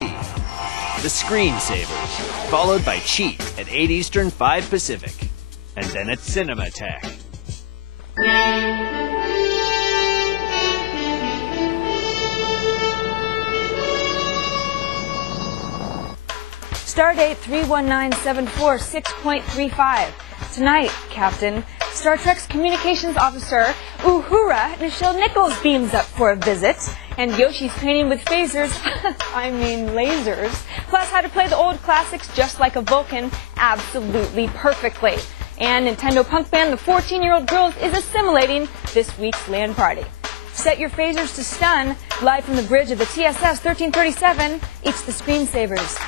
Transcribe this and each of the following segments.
The Screensavers, followed by Cheat at 8 Eastern, 5 Pacific, and then at Cinematech. Stardate 31974 6.35. Tonight, Captain, Star Trek's communications officer, Uhura Nichelle Nichols beams up for a visit, and Yoshi's painting with phasers, I mean lasers, plus how to play the old classics just like a Vulcan absolutely perfectly. And Nintendo punk band The 14-Year-Old Girls is assimilating this week's LAN party. Set your phasers to stun. Live from the bridge of the TSS 1337, it's the Screensavers.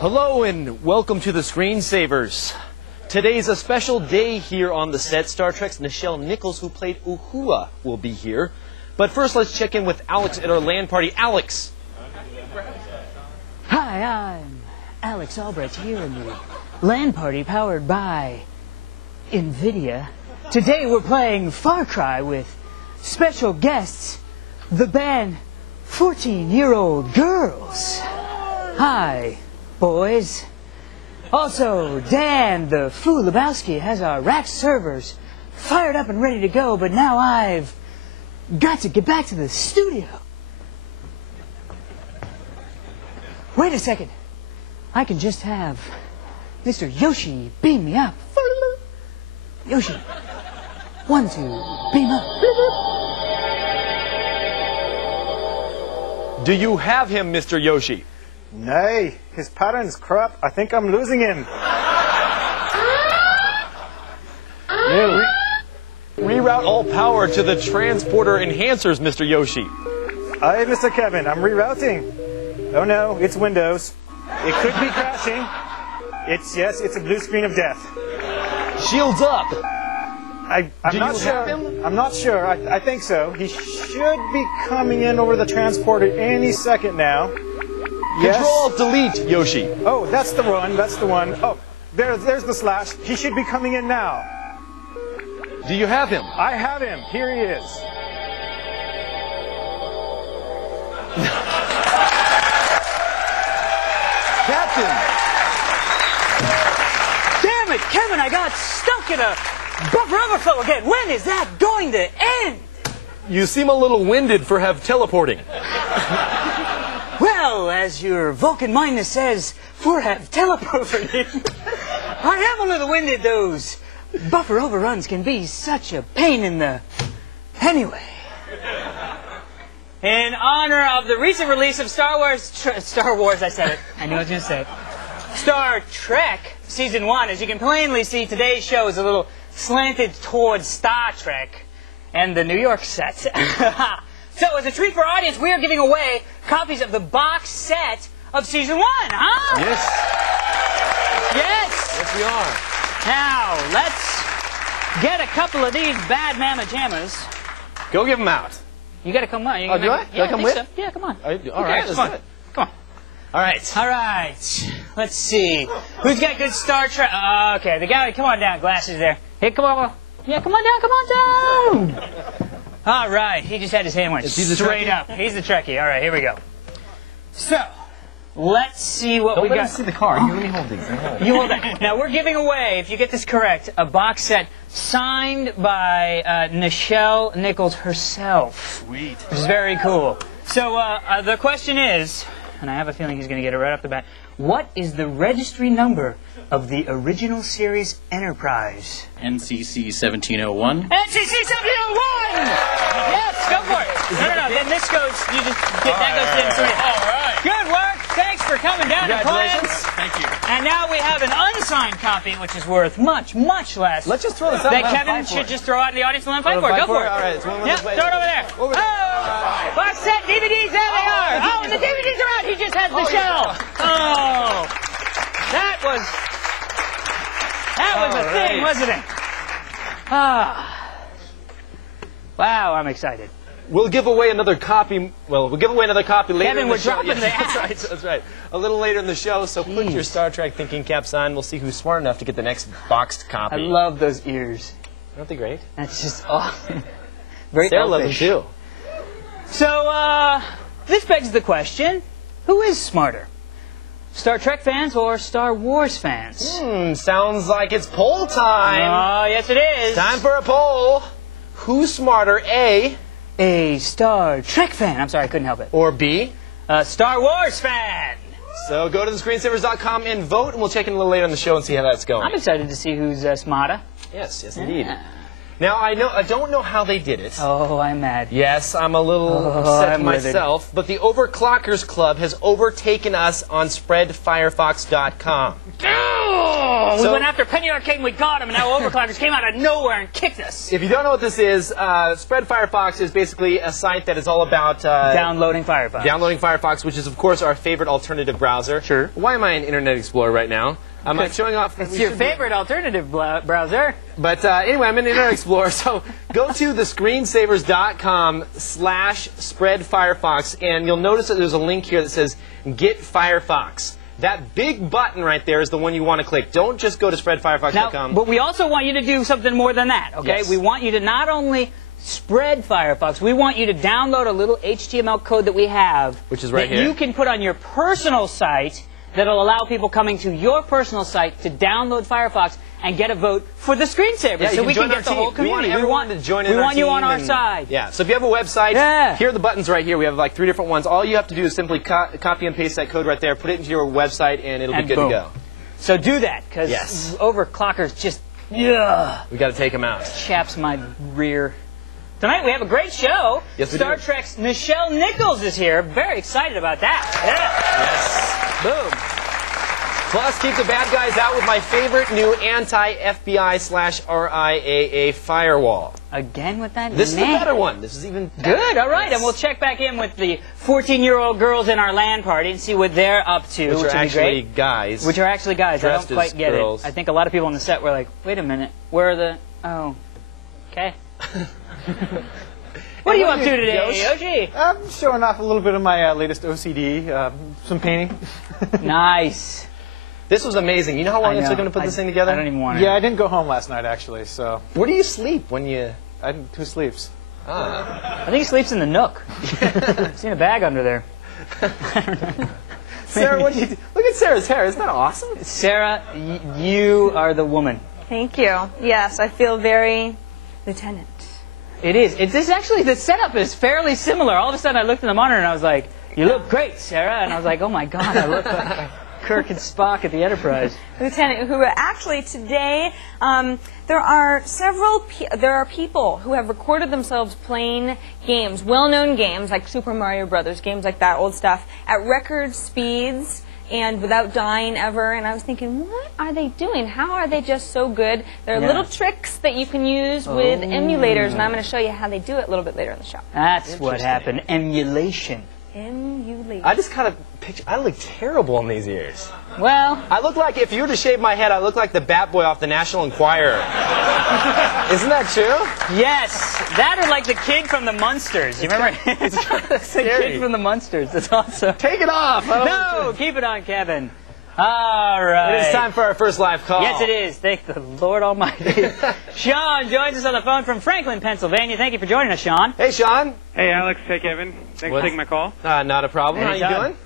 Hello and welcome to the Screensavers. Today's a special day here on the set. Star Trek's Nichelle Nichols, who played Uhura, will be here. But first, let's check in with Alex at our LAN party. Alex! Hi, I'm Alex Albrecht here in the LAN party powered by NVIDIA. Today we're playing Far Cry with special guests, the band 14-Year-Old Girls. Hi, boys. Also, Dan the Foo Lebowski has our rack servers fired up and ready to go, but now I've got to get back to the studio. Wait a second. I can just have Mr. Yoshi beam me up. Yoshi, 1, 2, beam up. Do you have him, Mr. Yoshi? Nay, his pattern's crap. I think I'm losing him. Reroute all power to the transporter enhancers, Mr. Yoshi. Aye, Mr. Kevin, I'm rerouting. Oh no, it's Windows. It could be crashing. It's a blue screen of death. Shields up. I'm not sure. I'm not sure. I think so. He should be coming in over the transporter any second now. Yes. Control-Delete, Yoshi. Oh, that's the one. That's the one. Oh, there's the slash. He should be coming in now. Do you have him? I have him. Here he is. Captain! Damn it, Kevin, I got stuck in a buffer overflow again. When is that going to end? You seem a little winded for teleporting. Well, as your Vulcan mindness says, for have teleported. I am a little winded. Those buffer overruns can be such a pain in the... Anyway. In honor of the recent release of Star Wars, I said it. I knew I was going to say it. Star Trek Season 1, as you can plainly see, today's show is a little slanted towards Star Trek and the New York set. So, as a treat for our audience, we are giving away copies of the box set of Season 1, huh? Yes. Yes. Yes, we are. Now, let's get a couple of these bad mamma jammas. Go give them out. You got to come on. Oh, do I? Do I come with? So. Yeah, come on. All right, let's do it. Come on. All right. All right. Let's see. Who's got good Star Trek? Okay, the guy. Come on down. Glasses there. Hey, come on. Yeah, come on down. Come on down. All right. He just had his hand went straight up. He's the Trekkie. All right, here we go. So, let's see what we got. Let me see the card. Let me hold these. You hold that. Now, we're giving away, if you get this correct, a box set signed by Nichelle Nichols herself. Sweet. Which is very cool. So, the question is, and I have a feeling he's going to get it right off the bat, what is the registry number of the original series Enterprise? NCC 1701. NCC 1701! Yes, go for it. No. Then this goes, you just get, that goes to the All right. Good work. Thanks for coming down to Congratulations. Thank you. And now we have an unsigned copy, which is worth much, much less. Let's just throw this out. That Kevin should just throw out in the audience and let him fight for it. Go for it. All right. It's one Yeah, throw it over there. Over there. Oh! DVDs, there they are. Oh, and the DVDs are out. He just has the shell. Oh, that was a thing, wasn't it? Ah. Wow, I'm excited. We'll give away another copy. Well, we'll give away another copy later. Kevin, in the we're show. dropping the That's right. That's right. A little later in the show. So put your Jeez. Star Trek thinking caps on. We'll see who's smart enough to get the next boxed copy. I love those ears. Aren't they great? That's just awesome. Very Sarah loves them elfish. too. So, this begs the question, who is smarter? Star Trek fans or Star Wars fans? Sounds like it's poll time. Oh, yes it is. Time for a poll. Who's smarter, A A Star Trek fan. I'm sorry, I couldn't help it. or B? A Star Wars fan. So go to thescreensavers.com and vote, and we'll check in a little later in the show and see how that's going. I'm excited to see who's smarter. Yes, indeed. Now, I don't know how they did it. Oh, I'm mad. Yes, I'm a little upset I'm livid. myself, but the Overclockers Club has overtaken us on spreadfirefox.com. Oh, we So- went after Penny Arcade and we got him, and now Overclockers came out of nowhere and kicked us. If you don't know what this is, Spread Firefox is basically a site that is all about Downloading Firefox. downloading Firefox, which is, of course, our favorite alternative browser. Sure. Why am I in Internet Explorer right now? I'm showing off. It's your favorite alternative browser. But anyway, I'm in Internet Explorer, so go to thescreensavers.com/spreadfirefox, and you'll notice that there's a link here that says Get Firefox. That big button right there is the one you want to click. Don't just go to spreadfirefox.com. Now, but we also want you to do something more than that, okay? Yes. We want you to not only spread Firefox, we want you to download a little HTML code that we have. Which is right that here. you can put on your personal site that'll allow people coming to your personal site to download Firefox and get a vote for the screensavers. Yeah, you so can we join can our get the whole team. We want community. everyone to join in we our want you team on our and- side. Yeah, so if you have a website, Yeah. here are the buttons right here. We have like 3 different ones. All you have to do is simply copy and paste that code right there, put it into your website, and it'll And be good boom. to go. So do that, because Yes. Overclockers just We got to take them out. chaps my rear. Tonight we have a great show. Yes, we Star do. Trek's Nichelle Nichols is here. Very excited about that. Yeah. Yes. Boom. Plus, keep the bad guys out with my favorite new anti-FBI/RIAA firewall. Again with that This is a name. better one. This is even better. Good. All right, Yes. and we'll check back in with the 14-year-old girls in our LAN party and see what they're up to, Which which are would be actually great. guys. Which are actually guys. I dressed don't quite as get girls. it. I think a lot of people on the set were like, "Wait a minute, where are the? Oh, okay." What are you up to today, Yoshi? I'm showing off a little bit of my latest OCD, some painting. Nice. This was amazing. You know how long it took him to put this thing together? I don't even want to. Yeah, I didn't go home last night, actually, so Where do you sleep when you... who sleeps? I think he sleeps in the nook. I've seen a bag under there. Sarah, what do you do? Look at Sarah's hair. Isn't that awesome? Sarah, you are the woman. Thank you. Yes, I feel very lieutenant. It is. It's actually, the setup is fairly similar. All of a sudden, I looked in the monitor and I was like, "You look great, Sarah." And I was like, "Oh my God, I look like Kirk and Spock at the Enterprise." Lieutenant, who actually today there are people who have recorded themselves playing games, well-known games like Super Mario Brothers, games like that, old stuff, at record speeds and without dying ever. And I was thinking, what are they doing? How are they just so good? There are Yeah. little tricks that you can use with emulators, and I'm going to show you how they do it a little bit later in the show. That's what happened. Emulation. Emulation. I just kind of picture... I look terrible in these ears. Well, I look like, if you were to shave my head, I look like the Bat Boy off the National Enquirer. Isn't that true? yes. That or like the kid from the Munsters. You remember? It's the scary. kid from the Munsters. That's awesome. Take it off. I don't No, keep it on, Kevin. All right. It is time for our first live call. Yes, it is. Thank the Lord Almighty. Sean joins us on the phone from Franklin, Pennsylvania. Thank you for joining us, Sean. Hey, Sean. Hey, Alex. Hey, Kevin. Thanks What? for taking my call. Not a problem. How you Anytime.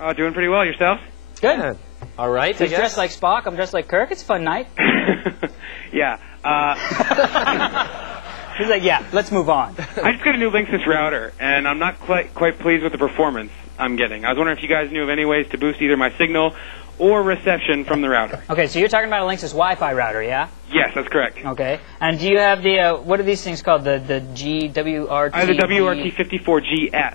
doing? Doing pretty well. Yourself? Good. All right, I He's guess. dressed like Spock. I'm dressed like Kirk. It's a fun night. Yeah. He's like, yeah, let's move on. I just got a new Linksys router, and I'm not quite pleased with the performance I'm getting. I was wondering if you guys knew of any ways to boost either my signal or reception from the router. Okay, so you're talking about a Linksys Wi-Fi router, yeah? Yes, that's correct. Okay. And do you have the, what are these things called? The GWRT? I have the WRT54GS.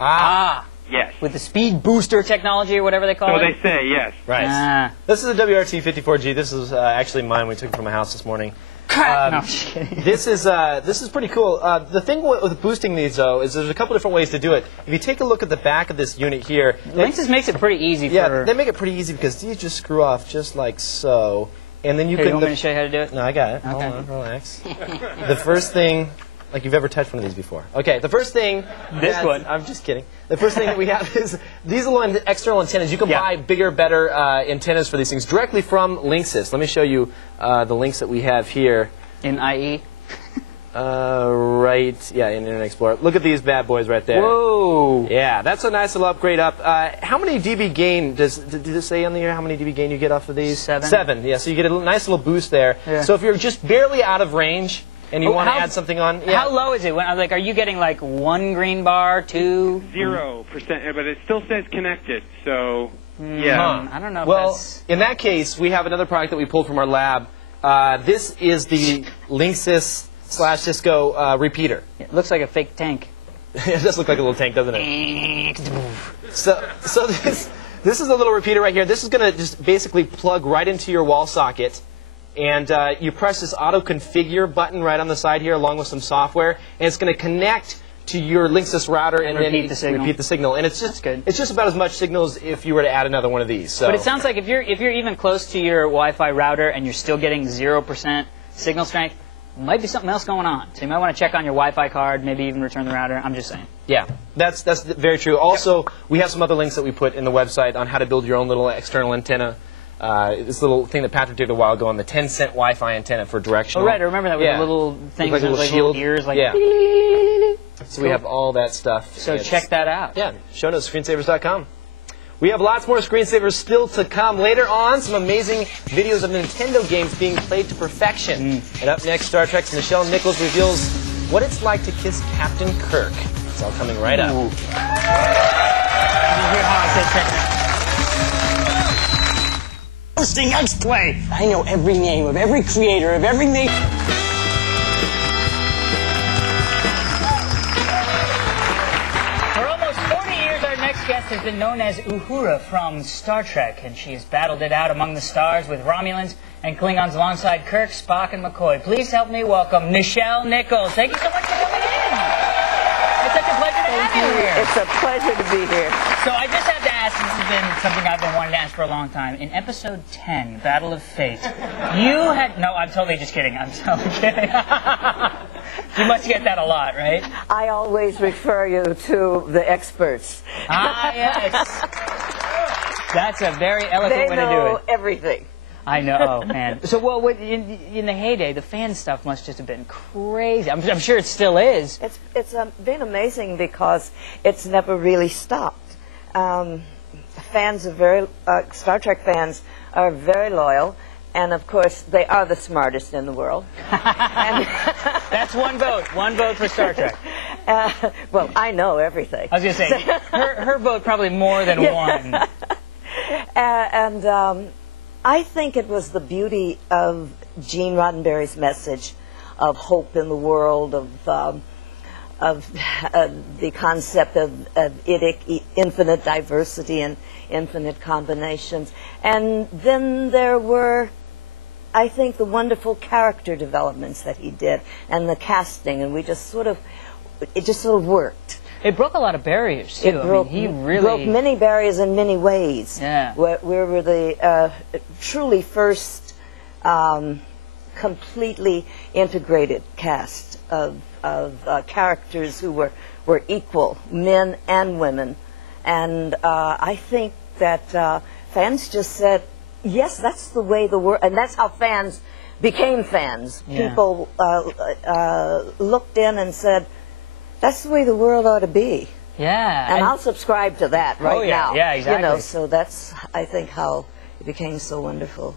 Ah, Yes. with the speed booster technology or whatever they call So it? they say, yes. Right. Ah. This is a WRT54G. This is actually mine. We took it from my house this morning. No, I'm just kidding. This is pretty cool. The thing with boosting these, though, is there's a couple different ways to do it. If you take a look at the back of this unit here, Linksys makes it pretty easy. Yeah, they make it pretty easy because these just screw off just like so, and then you can. You want me to show you how to do it? No, I got it. Okay. Hold on, relax. The first thing, like you've ever touched one of these before. Okay, the first thing. I'm just kidding. The first thing that we have is these little external antennas. You can buy bigger, better antennas for these things directly from Linksys. Let me show you the links that we have here. In IE? Right, yeah, in Internet Explorer. Look at these bad boys right there. Whoa! Yeah, that's a nice little upgrade up. How many dB gain, did it say on the air how many dB gain you get off of these? 7. 7, yeah, so you get a nice little boost there. Yeah. So if you're just barely out of range and you want to add something on. Yeah. How low is it? Like, are you getting like 1 green bar, 2? 0%, but it still says connected, so yeah. I don't know if Well, that's... in that case, we have another product that we pulled from our lab. This is the Linksys/Cisco repeater. It looks like a fake tank. It does look like a little tank, doesn't it? So this is a little repeater right here. This is going to just basically plug right into your wall socket. And you press this auto configure button right on the side here along with some software. And it's going to connect to your Linksys router and then repeat the signal. And it's just good. It's just about as much signal as if you were to add another one of these. So. But it sounds like if you're even close to your Wi-Fi router and you're still getting 0% signal strength, might be something else going on. So you might want to check on your Wi-Fi card, maybe even return the router. I'm just saying. Yeah, that's very true. Also, we have some other links that we put in the website on how to build your own little external antenna. This little thing that Patrick did a while ago on the 10-cent Wi-Fi antenna for directional. Oh, right. I remember that with the little things, like a little like shield. little ears. Like So we have all that stuff. So check that out. Yeah, show notes, screensavers.com. We have lots more screensavers still to come. Later on, some amazing videos of Nintendo games being played to perfection. And up next, Star Trek's Nichelle Nichols reveals what it's like to kiss Captain Kirk. It's all coming right up. Did you hear how I said check? Hosting X-Play. I know every name of every creator of every name. For almost 40 years, our next guest has been known as Uhura from Star Trek, and she has battled it out among the stars with Romulans and Klingons alongside Kirk, Spock, and McCoy. Please help me welcome Nichelle Nichols. Thank you so much for coming in. It's such a pleasure to have you here. It's a pleasure to be here. So I just have to ask, this has been something I've been wanting to ask for a long time. In episode 10, Battle of Fate, you had... No, I'm totally just kidding. I'm totally kidding. You must get that a lot, right? I always refer you to the experts. Ah, yes. That's a very eloquent way to do it. They know everything. I know, man. So, well, in the heyday, the fan stuff must just have been crazy. I'm sure it still is. It's been amazing because it's never really stopped. Fans are Star Trek fans are very loyal, and of course, they are the smartest in the world. That's one vote. One vote for Star Trek. Well, I know everything. I was going to say, her vote probably more than one. I think it was the beauty of Gene Roddenberry's message of hope in the world, of the concept of infinite diversity and infinite combinations. And then there were, I think, the wonderful character developments that he did and the casting, and it just sort of worked. It broke a lot of barriers, too. He really broke many barriers in many ways. Yeah. We were the truly first completely integrated cast of characters who were equal, men and women. And I think that fans just said, yes, that's the way the world, and that's how fans became fans. Yeah. People looked in and said, that's the way the world ought to be. Yeah. And I'll subscribe to that right now. Yeah, exactly. You know, so that's, I think, how it became so wonderful,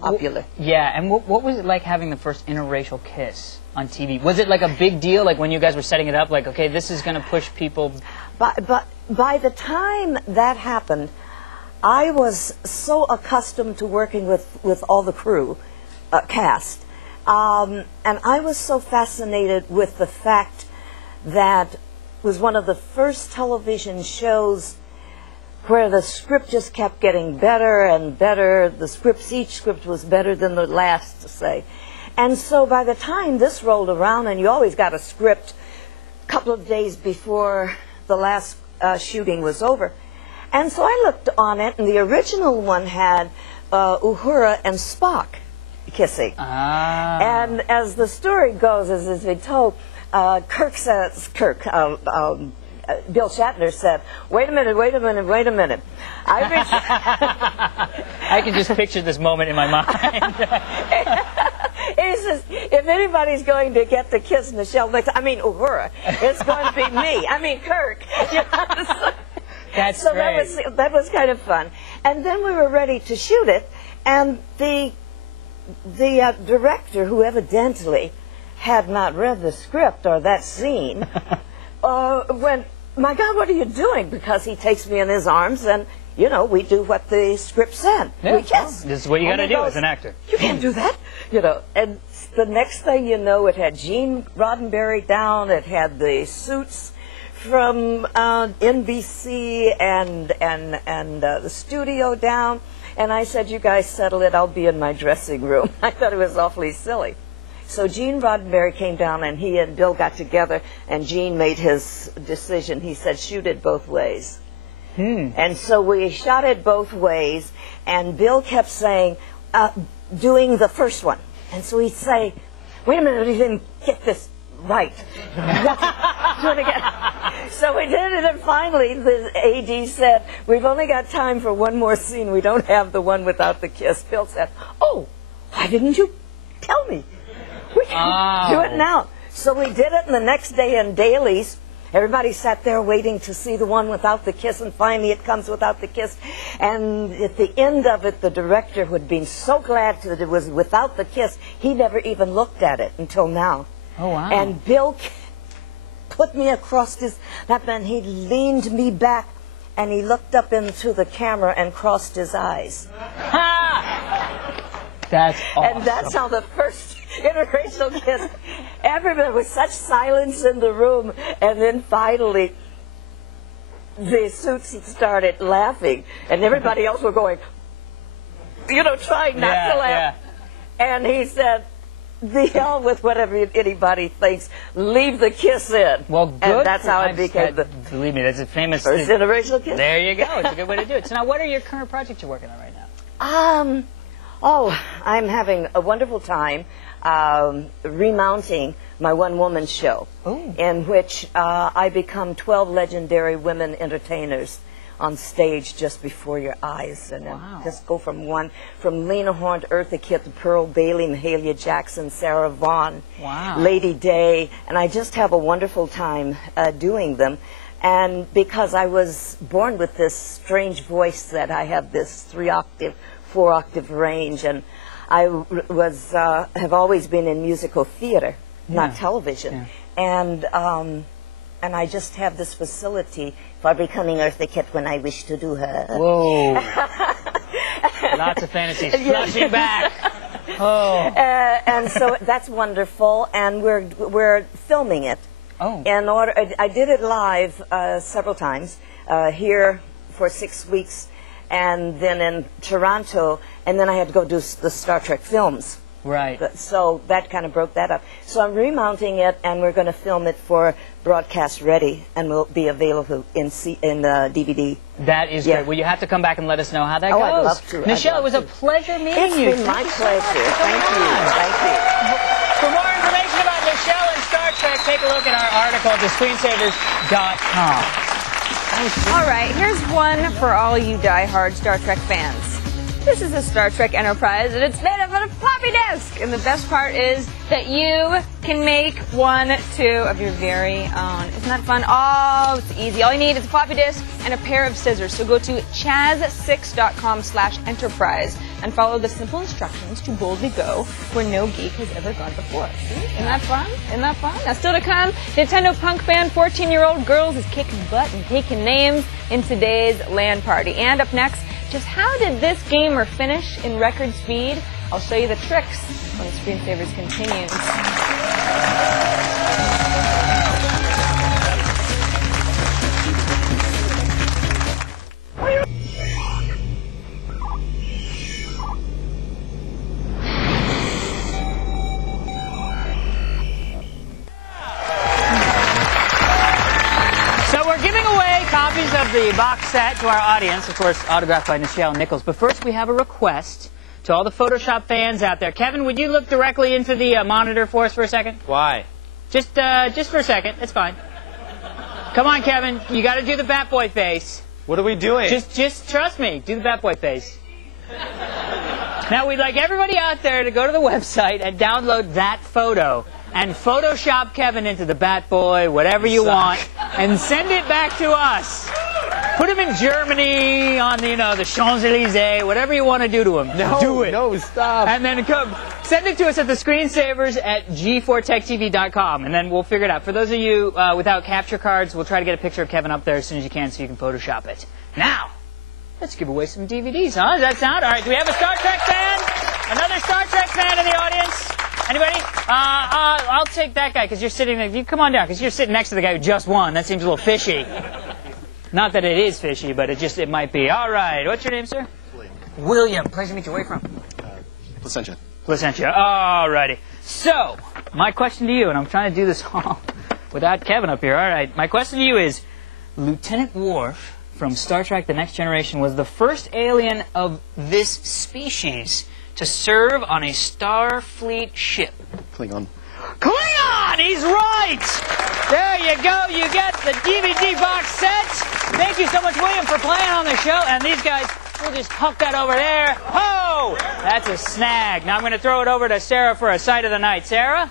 popular. Yeah, and what was it like having the first interracial kiss on TV? Was it like a big deal, like when you guys were setting it up, like, okay, this is going to push people? But by the time that happened, I was so accustomed to working with all the crew, cast, and I was so fascinated with the fact that was one of the first television shows where the script just kept getting better and better. Each script was better than the last, to say. And so by the time this rolled around, and you always got a script a couple of days before the last shooting was over. And so I looked on it, and the original one had Uhura and Spock kissing. And as the story goes, as it's been told, Bill Shatner said, wait a minute. I can just picture this moment in my mind. He says, if anybody's going to get to kiss Uhura, it's going to be me. Kirk. That's so great. that was kind of fun. And then we were ready to shoot it, and the director, who evidently had not read the script or that scene, went, my God, what are you doing? Because he takes me in his arms, and, you know, we do what the script said. Yeah, we kiss. This is what you got to do as an actor. You can't do that. You know, and the next thing you know, it had Gene Roddenberry down, it had the suits from NBC and the studio down. And I said, you guys settle it, I'll be in my dressing room. I thought it was awfully silly. So Gene Roddenberry came down, and he and Bill got together, and Gene made his decision. He said, shoot it both ways. And so we shot it both ways, and Bill kept saying, doing the first one. And so he'd say, wait a minute, he didn't get this right. Do it again. So we did it, and finally the AD said, we've only got time for one more scene. We don't have the one without the kiss. Bill said, oh, why didn't you tell me? We can do it now. So we did it, and the next day in dailies, everybody sat there waiting to see the one without the kiss, and finally it comes without the kiss. And at the end of it, the director, who had been so glad that it was without the kiss, he never even looked at it until now. Oh, wow. And Bill put me across his lap, and he leaned me back, and he looked up into the camera and crossed his eyes. That's awesome. And that's how the first interracial kiss ever. There was such silence in the room, and then finally the suits started laughing, and everybody else were going, you know, trying not to laugh. And he said, the hell with whatever anybody thinks. Leave the kiss in. Well, good. And that's how it became the believe me, that's a famous first interracial kiss. There you go. It's a good way to do it. So now, what are your current projects you're working on right now? Oh, I'm having a wonderful time remounting my one-woman show, in which I become 12 legendary women entertainers on stage just before your eyes, and just go from Lena Horne to Eartha Kitt to Pearl Bailey, Mahalia Jackson, Sarah Vaughan, Lady Day, and I just have a wonderful time doing them. And because I was born with this strange voice that I have this 3-octave, 4-octave range, and I have always been in musical theater, not television, and I just have this facility for becoming Eartha Kitt when I wish to do her. Whoa! Lots of fantasies flushing back. And so that's wonderful, and we're filming it. I did it live several times here for 6 weeks, and then in Toronto, and then I had to go do the Star Trek films. Right. So that kind of broke that up. So I'm remounting it, and we're going to film it for broadcast ready, and will be available in DVD. That is great. Well, you have to come back and let us know how that goes. I'd love to. Nichelle, it was a pleasure meeting you. It's been my pleasure. Thank you. Thank you. For more information about Nichelle and Star Trek, take a look at our article at thescreensavers.com. All right, here's one for all you die-hard Star Trek fans. This is a Star Trek Enterprise, and it's made up of a floppy disk. And the best part is that you can make 1, 2 of your very own. Isn't that fun? Oh, it's easy. All you need is a floppy disk and a pair of scissors. So go to chaz6.com/enterprise and follow the simple instructions to boldly go where no geek has ever gone before. Isn't that fun? Isn't that fun? Now, still to come, Nintendo punk band 14-year-old Girls is kicking butt and taking names in today's LAN party. And up next, just how did this gamer finish in record speed? I'll show you the tricks when the Screensavers continues. copies of the box set to our audience, of course, autographed by Nichelle Nichols. But first, we have a request to all the Photoshop fans out there. Kevin, would you look directly into the monitor for us for a second? Why? Just for a second. It's fine. Come on, Kevin. You got to do the Bat Boy face. What are we doing? Just trust me. Do the Bat Boy face. Now, we'd like everybody out there to go to the website and download that photo and Photoshop Kevin into the Bat Boy, whatever you want, and send it back to us. Put him in Germany on the Champs-Élysées, whatever you want to do to him. No, do it. No, stop. And then send it to us at the screensavers at g4techtv.com, and then we'll figure it out. For those of you without capture cards, we'll try to get a picture of Kevin up there as soon as you can so you can Photoshop it. Now, let's give away some DVDs, huh? Does that sound? All right, do we have a Star Trek fan? Another Star Trek fan in the audience? Anybody? I'll take that guy, because you're sitting there. You come on down, because you're sitting next to the guy who just won. That seems a little fishy. Not that it is fishy, but it might be. All right. What's your name, sir? William. Pleasure to meet you. Where are you from? Placentia. Placentia. All righty. So, my question to you, and I'm trying to do this all without Kevin up here. All right. My question to you is, Lieutenant Worf from Star Trek The Next Generation was the first alien of this species to serve on a Starfleet ship. Klingon. Klingon! He's right! There you go. You get the DVD box set. Thank you so much, William, for playing on the show. And these guys, we'll just huck that over there. Oh! That's a snag. Now I'm going to throw it over to Sarah for a sight of the night. Sarah?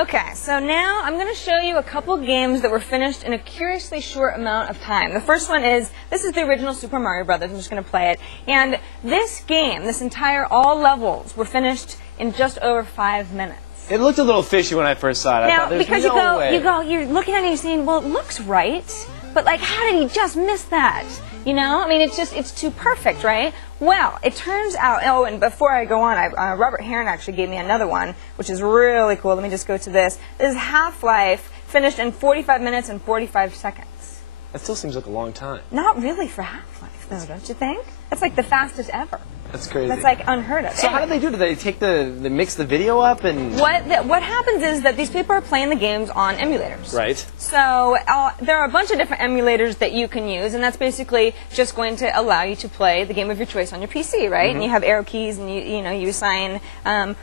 Okay, so now I'm going to show you a couple games that were finished in a curiously short amount of time. The first one is, this is the original Super Mario Brothers. I'm just going to play it. And this game, this entire all levels, were finished in just over 5 minutes. It looked a little fishy when I first saw it. Now, because you're looking at it and you're saying, well, it looks right, but like, how did he just miss that? You know, I mean, it's too perfect, right? Well, it turns out, oh, and before I go on, Robert Heron actually gave me another one, which is really cool. Let me just go to this. This is Half-Life, finished in 45 minutes and 45 seconds. That still seems like a long time. Not really for Half-Life, though, don't you think? That's like the fastest ever. That's crazy. That's like unheard of. So how did they do it? Did they mix the video up and? What happens is that these people are playing the games on emulators. Right. So there are a bunch of different emulators that you can use, and that's basically just going to allow you to play the game of your choice on your PC, right? And you have arrow keys, and you assign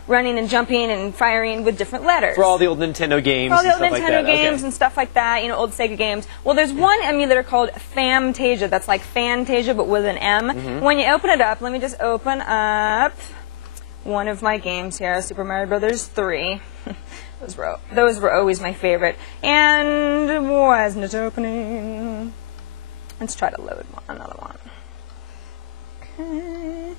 running and jumping and firing with different letters. For all the old Nintendo games. For all the old and stuff Nintendo like that. games and stuff like that, old Sega games. Well, there's one emulator called Famtasia. That's like Fantasia, but with an M. When you open it up, let me just open up one of my games here, Super Mario Brothers 3. Those were always my favorite. And wasn't it opening? Let's try to load another one. Okay.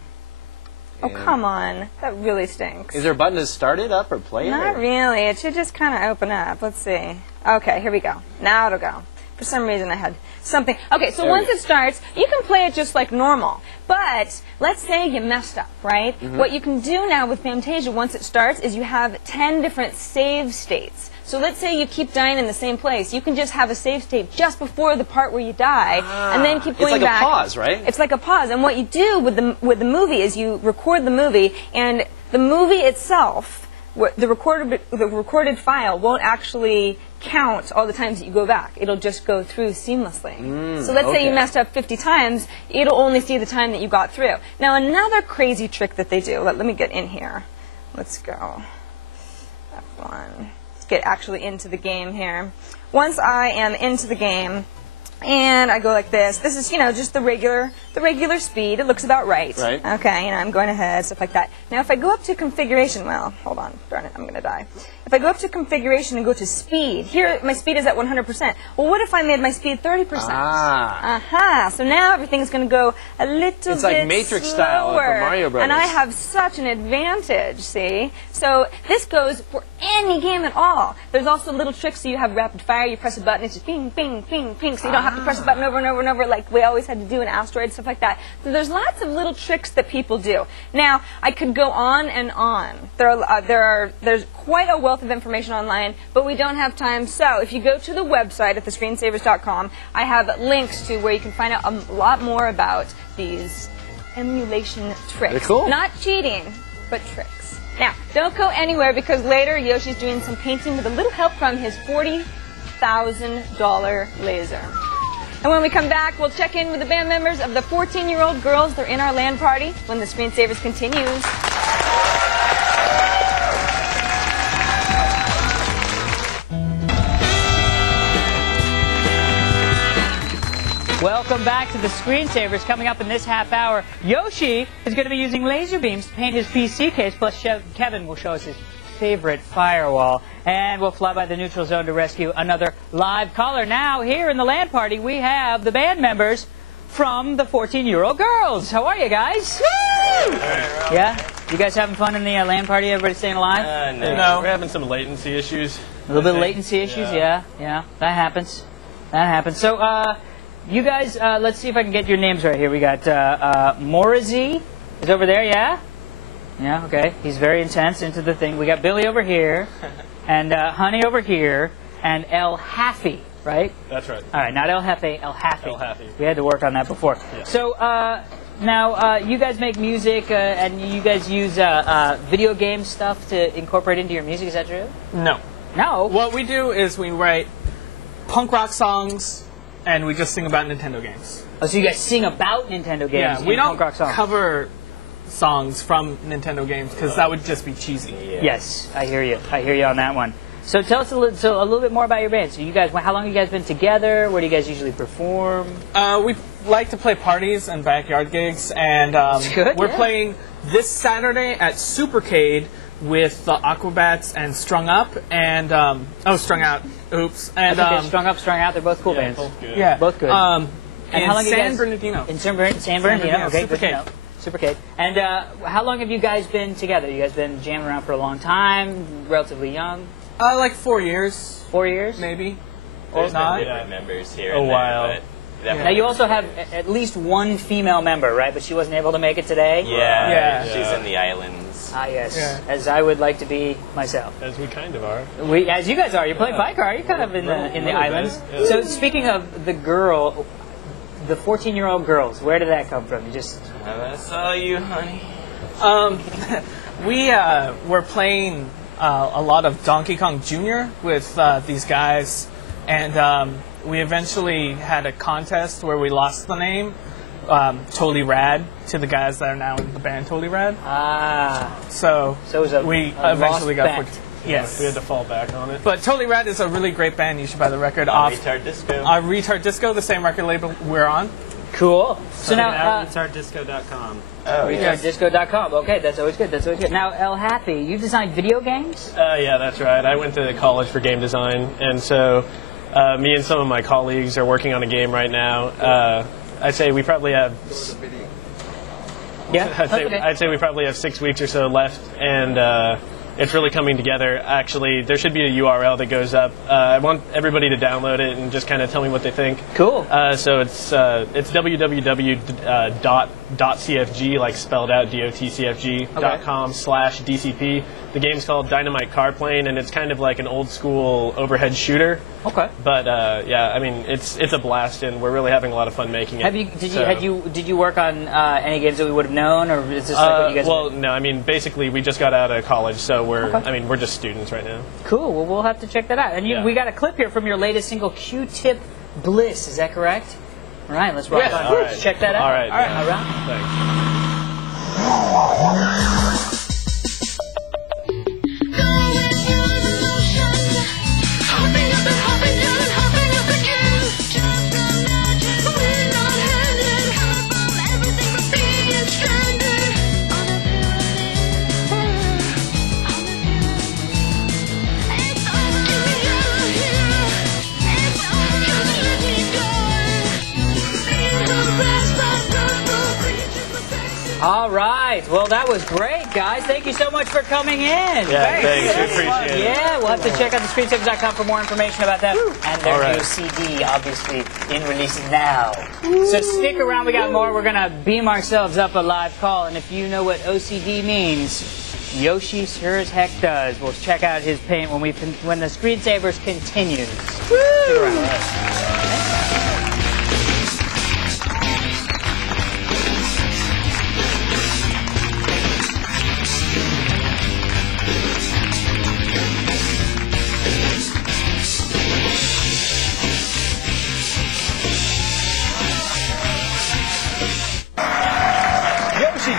Oh, come on. That really stinks. Is there a button to start it up or play it? Not really. It should just kind of open up. Let's see. Okay, here we go. Now it'll go. For some reason I had something. Okay, so once it starts, you can play it just like normal. But let's say you messed up, right? What you can do now with Famtasia once it starts is you have 10 different save states. So let's say you keep dying in the same place. You can just have a save state just before the part where you die, and then keep going back. It's like a pause, right? It's like a pause. And what you do with the movie is you record the movie, and the movie itself, the recorded file won't actually count all the times that you go back. It'll just go through seamlessly. So let's say you messed up 50 times, it'll only see the time that you got through. Now another crazy trick that they do, let me get in here. Let's go. F1. Let's get actually into the game here. Once I am into the game, and I go like this. This is, just the regular speed. It looks about right. Right. Okay, I'm going ahead, stuff like that. Now, if I go up to configuration, well, hold on, darn it, I'm going to die. If I go up to configuration and go to speed, here my speed is at 100%. Well, what if I made my speed 30%? So now everything's going to go a little bit It's like Matrix slower, style for Mario Brothers. and I have such an advantage, see? So this goes for any game at all. There's also little tricks, so you have rapid fire, you press a button, it's just ping, ping, ping, ping, so you don't have to press a button over and over and over like we always had to do in Asteroid, stuff like that. So there's lots of little tricks that people do. Now, I could go on and on. There's quite a wealth of information online, but we don't have time. So if you go to the website at thescreensavers.com, I have links to where you can find out a lot more about these emulation tricks. They're cool. Not cheating, but tricks. Now, don't go anywhere because later Yoshi's doing some painting with a little help from his $40,000 laser. And when we come back, we'll check in with the band members of the 14-year-old girls. They're in our LAN party when the Screensavers continues. Welcome back to the Screensavers. Coming up in this half hour, Yoshi is going to be using laser beams to paint his PC case, plus Kevin will show us his favorite firewall. And we'll fly by the neutral zone to rescue another live caller. Now, here in the LAN party, we have the band members from the 14-year-old girls. How are you guys? Woo! Yeah? You guys having fun in the LAN party? Everybody staying alive? No. We're having some latency issues. A little bit of latency issues? Yeah. That happens. So, you guys, let's see if I can get your names right here. We got Morazi is over there, yeah? Yeah, okay. He's very intense into the thing. We got Billy over here, and Honey over here, and El Haffy, right? That's right. All right, not El Jefe, El Haffy. El Haffy. We had to work on that before. Yeah. So, now, you guys make music, and you guys use video game stuff to incorporate into your music, is that true? No. No? What we do is we write punk rock songs, and we just sing about Nintendo games. Oh, so you guys sing about Nintendo games? Yeah, we in don't punk rock songs. cover songs from Nintendo games because that would just be cheesy. Yeah. Yes, I hear you. I hear you on that one. So tell us a little bit more about your band. So you guys, how long have you guys been together? Where do you guys usually perform? We like to play parties and backyard gigs, and good, we're yeah. playing this Saturday at Supercade with the Aquabats and Strung Up, and Strung Out. Oops. And Strung Up, Strung Out. They're both cool bands. Both good. Yeah, both good. And how long San you guys, Bernardino. In San Bernardino. Okay, good to Supercade. know. Supercade. And how long have you guys been together? You guys been jamming around for a long time? Relatively young? Like 4 years. 4 years? Maybe. There's not. been different members here A and while. there, but Now you also have at least one female member, right? But she wasn't able to make it today? yeah, she's in the islands. Ah, yes. Yeah. As I would like to be myself. As we kind of are. As you guys are. You're playing Ficar. You're kind of in the islands. Yeah. So speaking of the girl, the 14-year-old girls, where did that come from? You just... I saw you, honey. We were playing a lot of Donkey Kong Jr. with these guys, and we eventually had a contest where we lost the name, Totally Rad, to the guys that are now in the band Totally Rad. Ah. So it was we a eventually lost got bet. Yes. We had to fall back on it. But Totally Rad is a really great band. You should buy the record off Retard Disco. Retard Disco, the same record label we're on. Cool. So now... RetardDisco.com. RetardDisco.com. Okay, that's always good. That's always good. Now, El Happy, you designed video games? Yeah, that's right. I went to college for game design, and so me and some of my colleagues are working on a game right now. I'd say we probably have... Yeah? I'd say we probably have 6 weeks or so left, and it's really coming together. Actually, there should be a URL that goes up. I want everybody to download it and just kind of tell me what they think. Cool. So it's www.cfg, like spelled out dotcfg.com/DCP. The game's called Dynamite Car Plane, and it's kind of like an old school overhead shooter. Okay. But yeah, I mean, it's a blast, and we're really having a lot of fun making it. Did you work on any games that we would have known, or is this like what you guys? Well, no. I mean, basically, we just got out of college, so we're just students right now. Cool. Well, we'll have to check that out. And we got a clip here from your latest single, Q-Tip Bliss. Is that correct? All right, let's rock on. All right. Check that out. All right. All right. Thanks. All right. Well, that was great, guys. Thank you so much for coming in. Yeah, thanks. We appreciate it. Yeah, we'll have to check out the Screensavers.com for more information about that. And their All right. new CD, obviously, in release now. So stick around. We got more. We're going to beam ourselves up a live call. And if you know what OCD means, Yoshi sure as heck does. We'll check out his paint when the Screensavers continues. Stick around.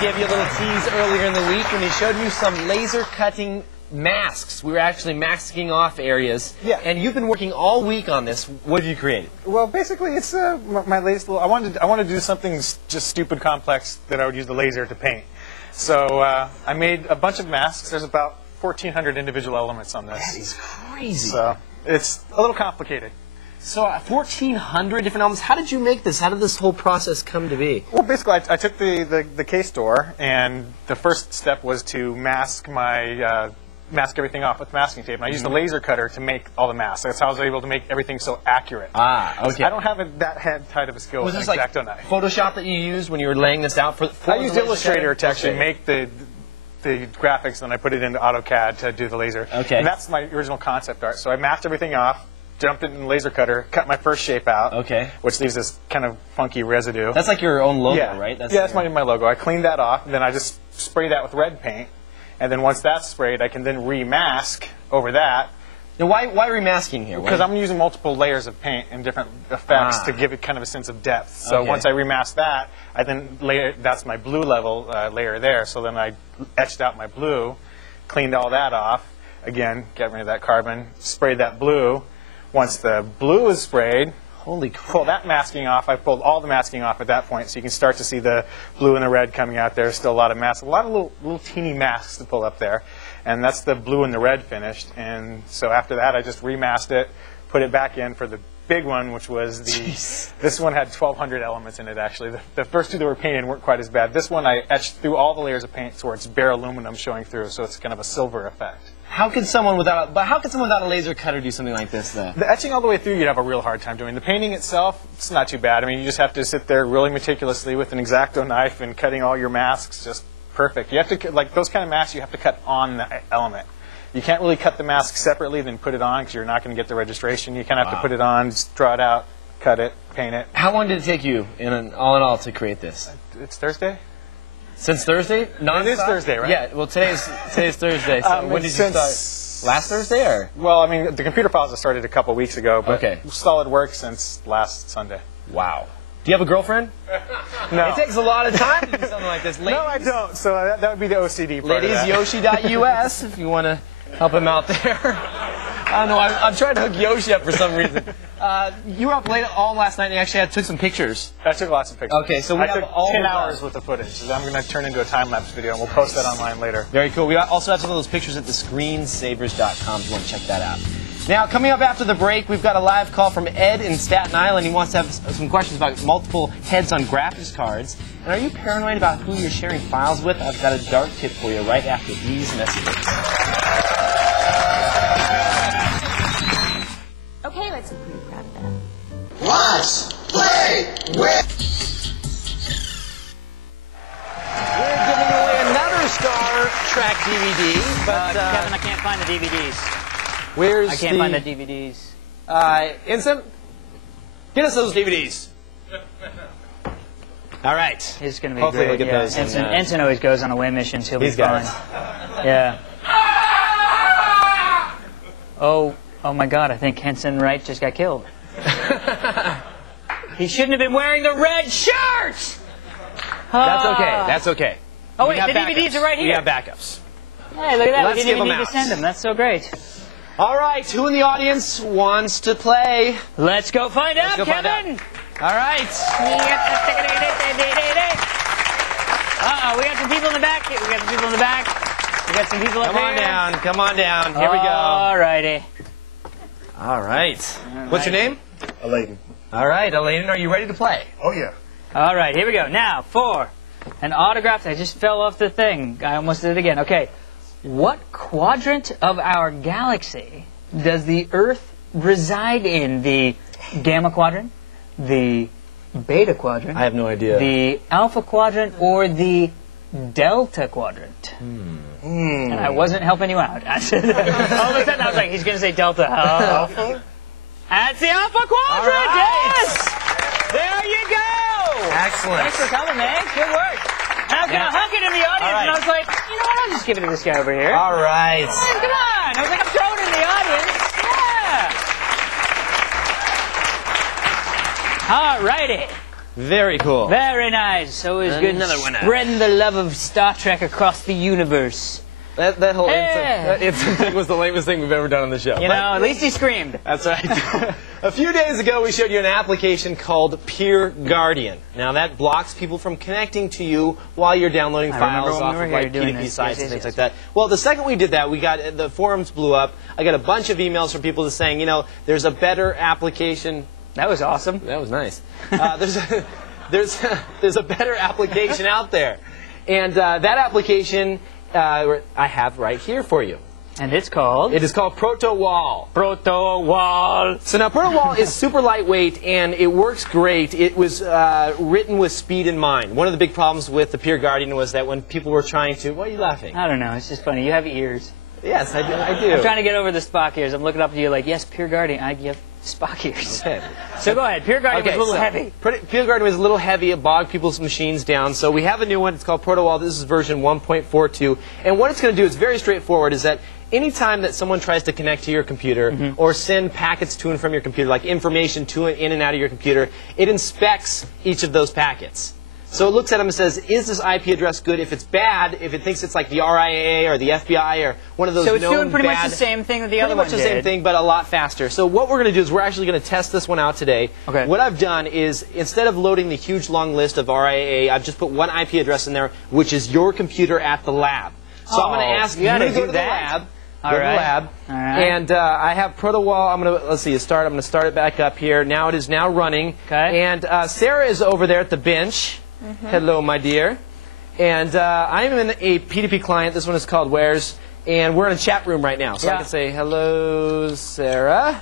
gave you a little tease earlier in the week when he showed you some laser cutting masks. We were actually masking off areas. Yeah. And you've been working all week on this. What have you created? Well, basically, it's my latest little. I wanted to do something just stupid complex that I would use the laser to paint. So I made a bunch of masks. There's about 1,400 individual elements on this. That is crazy. So it's a little complicated. So 1,400 different elements. How did you make this? How did this whole process come to be? Well, basically, I took the case door, and the first step was to mask everything off with masking tape. And I used the laser cutter to make all the masks. That's how I was able to make everything so accurate. Ah, okay. I don't have that tight of a skill with an X-Acto knife. Photoshop that you used when you were laying this out for I used Illustrator to actually make the graphics, and then I put it into AutoCAD to do the laser. Okay. And that's my original concept art. So I masked everything off, jumped it in the laser cutter, cut my first shape out. Okay. Which leaves this kind of funky residue. That's like your own logo, yeah. right? That's my logo. I cleaned that off, and then I just sprayed that with red paint. And then once that's sprayed, I can then remask over that. Now, why remasking here? Because I'm using multiple layers of paint and different effects to give it kind of a sense of depth. So once I remask that, I then that's my blue level layer there. So then I etched out my blue, cleaned all that off. Again, got rid of that carbon, sprayed that blue. Once the blue is sprayed, pull that masking off. I pulled all the masking off at that point, so you can start to see the blue and the red coming out there. Still a lot of masks, a lot of little teeny masks to pull up there. And that's the blue and the red finished. And so after that, I just remasked it, put it back in for the big one, which was this one had 1,200 elements in it, actually. The first two that were painted weren't quite as bad. This one, I etched through all the layers of paint so it's bare aluminum showing through, so it's kind of a silver effect. How could someone without a laser cutter do something like this, though? The etching all the way through, you'd have a real hard time doing. The painting itself, it's not too bad. I mean, you just have to sit there really meticulously with an X-Acto knife and cutting all your masks just perfect. You have to, like those kind of masks, you have to cut on the element. You can't really cut the mask separately, then put it on, because you're not going to get the registration. You kind of have to put it on, just draw it out, cut it, paint it. How long did it take you, all in all, to create this? It's Thursday. Since Thursday? It is Thursday, right? Yeah, well, today's Thursday. So when did you start? Last Thursday, or? Well, I mean, the computer files started a couple weeks ago, but solid work since last Sunday. Wow. Do you have a girlfriend? No. It takes a lot of time to do something like this. Ladies, no, I don't. So that would be the OCD part. Ladies, Yoshi.us if you want to help him out there. I don't know. I'm trying to hook Yoshi up for some reason. You were up late all last night and you actually took some pictures. I took lots of pictures. Okay, so we have all 10 hours worth of footage that I'm going to turn into a time-lapse video, and we'll post that online later. Very cool. We also have some of those pictures at thescreensavers.com if you want to check that out. Now, coming up after the break, we've got a live call from Ed in Staten Island. He wants to have some questions about multiple heads on graphics cards. And are you paranoid about who you're sharing files with? I've got a dark tip for you right after these messages. Okay, let's grab that. Watch, play, with. We're giving away another Star Trek DVD, but Kevin, I can't find the DVDs. I can't find the DVDs. Instant, get us those DVDs. All right. It's going to be Hopefully great. We'll get those. Ensign always goes on away missions. He'll be fine. Yeah. Oh my God! I think Henson Wright just got killed. He shouldn't have been wearing the red shirt. That's okay. That's okay. Oh wait, the DVDs are right here. We have backups. Hey, look at that. Let's We didn't even give need to send them. That's so great. All right, who in the audience wants to play? Let's go find out, Kevin. All right. Uh-oh, we got some people in the back. We got some people in the back. We got some people up here. Come on down. Come on down. Here we go. All righty. All right. What's your name? Elaine. All right, Elaine, are you ready to play? Oh, yeah. All right, here we go. Now, for an autograph. I just fell off the thing. I almost did it again. Okay. What quadrant of our galaxy does the Earth reside in? The Gamma quadrant, the Beta quadrant, I have no idea. the Alpha quadrant, or the Delta quadrant? And I wasn't helping you out. I said, all of a sudden I was like, he's going to say Delta. Alpha? That's the Alpha quadrant, right. yes! There you go! Excellent. Thanks for coming, man. Good work. And I was going to huck it in the audience, and I was like, you know what, I'll just give it to this guy over here. All right. Come on. I was like, I'm throwing it in the audience. Yeah. All righty. Very cool. Very nice. Always good Another winner. spreading the love of Star Trek across the universe. That whole instant thing was the lamest thing we've ever done on the show. You know, at least he screamed. That's right. A few days ago, we showed you an application called Peer Guardian. Now, that blocks people from connecting to you while you're downloading files off of like PDP sites and things like that. Well, the second we did that, we got the forums blew up. I got a bunch of emails from people just saying, you know, there's a better application. That was awesome. That was nice. There's a better application out there, and that application I have right here for you. And it's called? It is called ProtoWall. ProtoWall. So now ProtoWall is super lightweight and it works great. It was written with speed in mind. One of the big problems with the Peer Guardian was that when people were trying to... Why are you laughing? I don't know. It's just funny. You have ears. Yes, I do. I'm trying to get over the Spock ears. I'm looking up at you like, yes, Peer Guardian. I give Spock ears. Okay. So go ahead. Peer Guardian was a little heavy. Peer Guardian was a little heavy. It bogged people's machines down. So we have a new one. It's called ProtoWall. This is version 1.42. And what it's going to do is very straightforward, is that anytime that someone tries to connect to your computer or send packets to and from your computer, like information to and in and out of your computer, it inspects each of those packets. So it looks at them and says, is this IP address good? If it's bad, if it thinks it's like the RIAA or the FBI or one of those known bad... So it's doing pretty much the same thing that the other one did. Pretty much the same thing, but a lot faster. So what we're going to do is we're actually going to test this one out today. Okay. What I've done is, instead of loading the huge long list of RIAA, I've just put one IP address in there, which is your computer at the lab. So I'm going to ask you to go to the lab. Go to the lab. All right. And I have ProtoWall. I'm going to, let's see, start. I'm going to start it back up here. Now it is now running. Okay. And Sarah is over there at the bench. Hello, my dear. And I'm in a P2P client. This one is called Wares. And we're in a chat room right now. So I can say, hello, Sarah.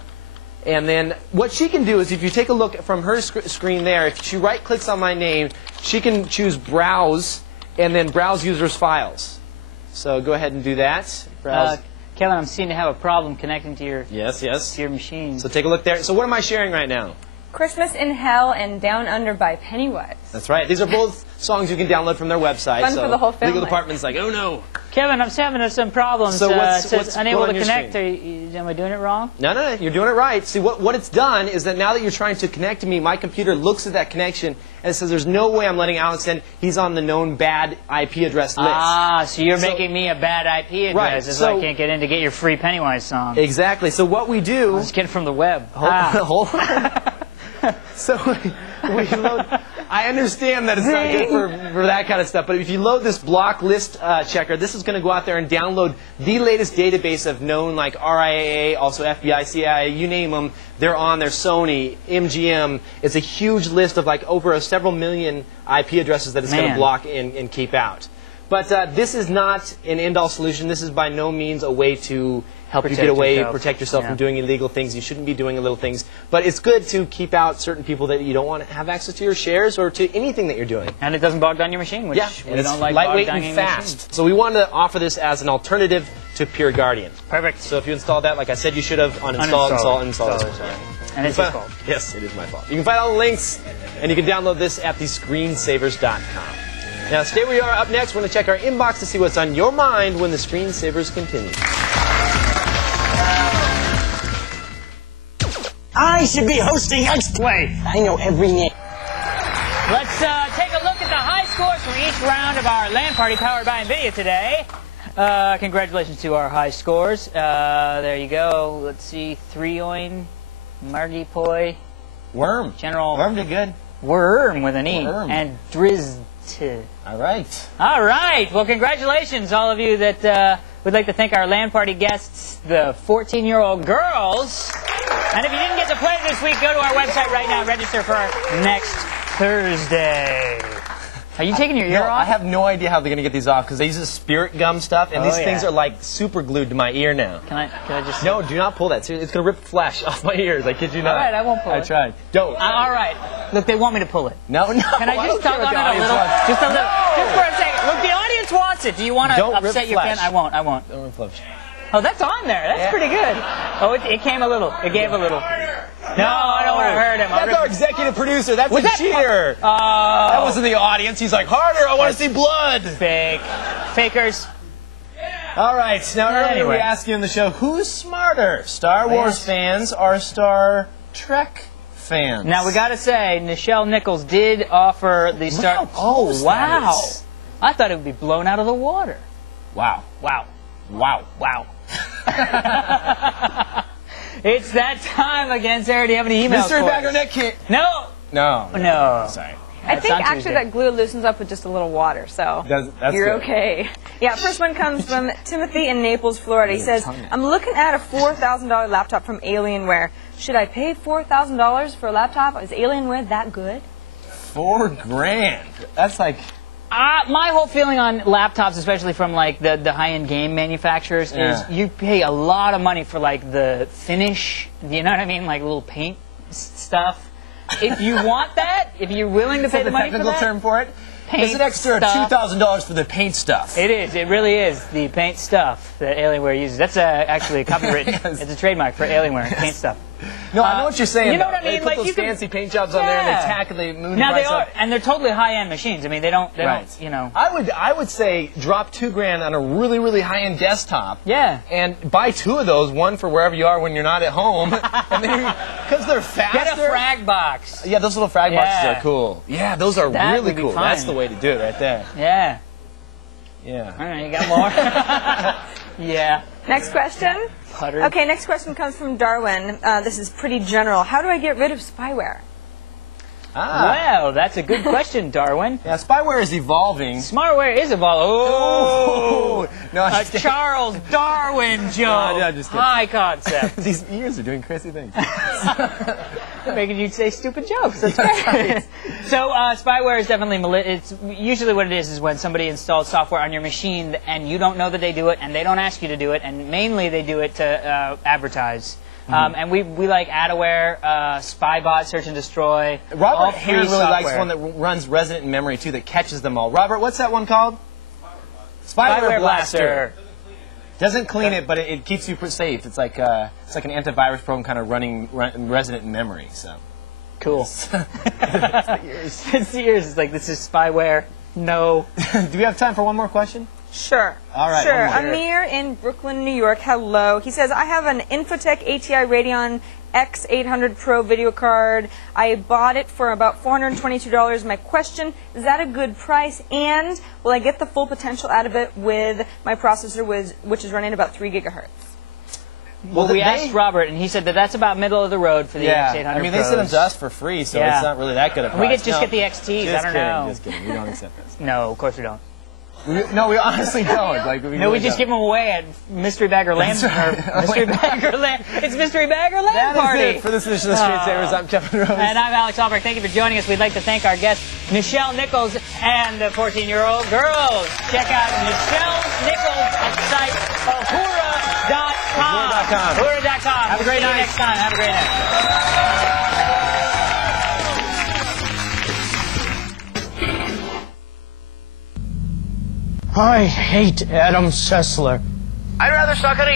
And then what she can do is, if you take a look from her screen there, if she right-clicks on my name, she can choose Browse and then Browse Users Files. So go ahead and do that. Browse. Kevin, I'm seeming to have a problem connecting to your to your machine. So take a look there. So what am I sharing right now? Christmas in Hell and Down Under by Pennywise. That's right. These are both songs you can download from their website. Fun for the whole family. Legal department's like, oh no. Kevin, I'm having some problems. So what's unable to connect. Am I doing it wrong? No, you're doing it right. See, what it's done is that now that you're trying to connect to me, my computer looks at that connection and it says, there's no way I'm letting Alex in. He's on the known bad IP address list. Ah, so you're making me a bad IP address. Right, So I can't get in to get your free Pennywise song. Exactly. So what we do... Let's get it from the web. Hold on. So we load... I understand that it's not good for that kind of stuff, but if you load this block list checker, this is going to go out there and download the latest database of known, like RIAA, also FBI, CIA, you name them. They're on there, Sony, MGM. It's a huge list of like over several million IP addresses that it's going to block and keep out. But this is not an end-all solution. This is by no means a way to help you get away, protect yourself from doing illegal things. You shouldn't be doing illegal things. But it's good to keep out certain people that you don't want to have access to your shares or to anything that you're doing. And it doesn't bog down your machine, which we it's don't like lightweight bog and down fast. So we wanted to offer this as an alternative to Peer Guardian. Perfect. So if you install that, like I said, you should have uninstall this one. And it's your fault. Yes, it is my fault. You can find all the links, and you can download this at thescreensavers.com. Now, stay where you are. Up next, we're going to check our inbox to see what's on your mind when the Screensavers continue. I should be hosting X-Play. I know every name. Let's take a look at the high scores from each round of our LAN party powered by NVIDIA today. Congratulations to our high scores. There you go. Let's see. Threoin, Margie Poi, Worm. General. Worm did good. Worm with an E. Worm. And Drizzt. All right. All right. Well, congratulations, all of you that would like to thank our LAN party guests, the 14-year-old girls. And if you didn't get to play this week, go to our website right now and register for next Thursday. Are you taking your ear off? I have no idea how they're going to get these off because they use this spirit gum stuff, and these things are like super glued to my ear now. Can I just... No, do not pull that. It's going to rip flesh off my ears. I kid you not. All right, I won't pull it. I tried. Don't. All right. Look, they want me to pull it. No. Can I just tug on it a little? Just a little. Just for a second. Look, the audience wants it. Do you want to upset your fan? I won't. Don't rip flesh. Oh, that's on there. That's pretty good. Oh, it came a little. It gave a little. No, I don't want to hurt him. That's our executive producer. That's a cheater. That wasn't the audience. He's like, harder. I want to see blood. Fake. Fakers. All right. Now, earlier we asked you in the show, who's smarter, Star Wars fans or Star Trek fans. Now, we got to say, Nichelle Nichols did offer the start. how close that wow. is. I thought it would be blown out of the water. Wow. Wow. Wow. Wow. It's that time again, Sarah. Do you have any emails Mystery for bag us? or neck kit? No. No. No. Sorry. I That's think on actually Tuesday. that glue loosens up with just a little water, so That's you're good. okay. Yeah, first one comes from Timothy in Naples, Florida. He says, I'm looking at a $4,000 laptop from Alienware. Should I pay $4,000 for a laptop? Is Alienware that good? $4,000. That's like... My whole feeling on laptops, especially from like the high-end game manufacturers, is you pay a lot of money for like the finish. You know what I mean? Like little paint stuff. If you want that, if you're willing to pay the money for that, technical term for it. paint It's an extra stuff. $2,000 for the paint stuff. It is. It really is the paint stuff that Alienware uses. That's actually a copyright. Yes. It's a trademark for Alienware. Paint stuff. No, I know what you're saying. You know what I They mean? put Like those you can- fancy paint jobs on there and they Yeah. tack and they move the Now they price are, up. and they're totally high-end machines. I mean, they don't. Right. You know. I would say drop $2,000 on a really, really high-end desktop. Yeah. And buy 2 of those, one for wherever you are when you're not at home. And then, because they're faster. Get a frag box. Yeah, those little frag boxes Yeah. are cool. Yeah, those are That really would be cool. fun. That's the way to do it right there. Yeah. Yeah. All right, you got more? Yeah. Next question. Putter. Okay, next question comes from Darwin. This is pretty general. How do I get rid of spyware? Well, that's a good question, Darwin. Yeah, spyware is evolving. Smartware is evolving. Oh! No, A Charles Darwin joke. No, just kidding. High concept. These ears are doing crazy things. Making you say stupid jokes. That's great. So spyware is definitely it's usually what it is when somebody installs software on your machine and you don't know that they do it and they don't ask you to do it, and mainly they do it to advertise. And we like Adaware, Spybot, Search and Destroy. all Robert free here really likes software. one that runs Resident Memory too, that catches them all. Robert, what's that one called? Spyware Blaster. Doesn't clean it, but it keeps you safe. It's like an antivirus program kind of running Resident Memory. So Cool. It's the ears. It's the ears. It's like, this is spyware. No. Do we have time for one more question? Sure. All right. Sure. one more. Amir in Brooklyn, New York. Hello. He says, I have an Infotech ATI Radeon X800 Pro video card. I bought it for about $422. My question, is that a good price? And will I get the full potential out of it with my processor, which is running about 3 gigahertz? Well, we asked Robert, and he said that that's about middle of the road for the X800 I mean, they sent them to us for free, so it's not really that good a price. We could just get the XTs. Just I don't kidding, know. Just kidding. We don't accept this. No, of course we don't. No, we honestly don't. Like, No, we just give them away at Mystery Bagger Land. Mystery Bagger Land. It's Mystery Bagger Land That Party. is it for this edition of Screensavers. I'm Kevin Rose. And I'm Alex Albrecht. Thank you for joining us. We'd like to thank our guests, Nichelle Nichols and the 14-year-old girls. Check out Nichelle Nichols at the site Uhura.com. Uhura.com. Have a great See you night. next time. Have a great night. I hate Adam Sessler. I'd rather suck on a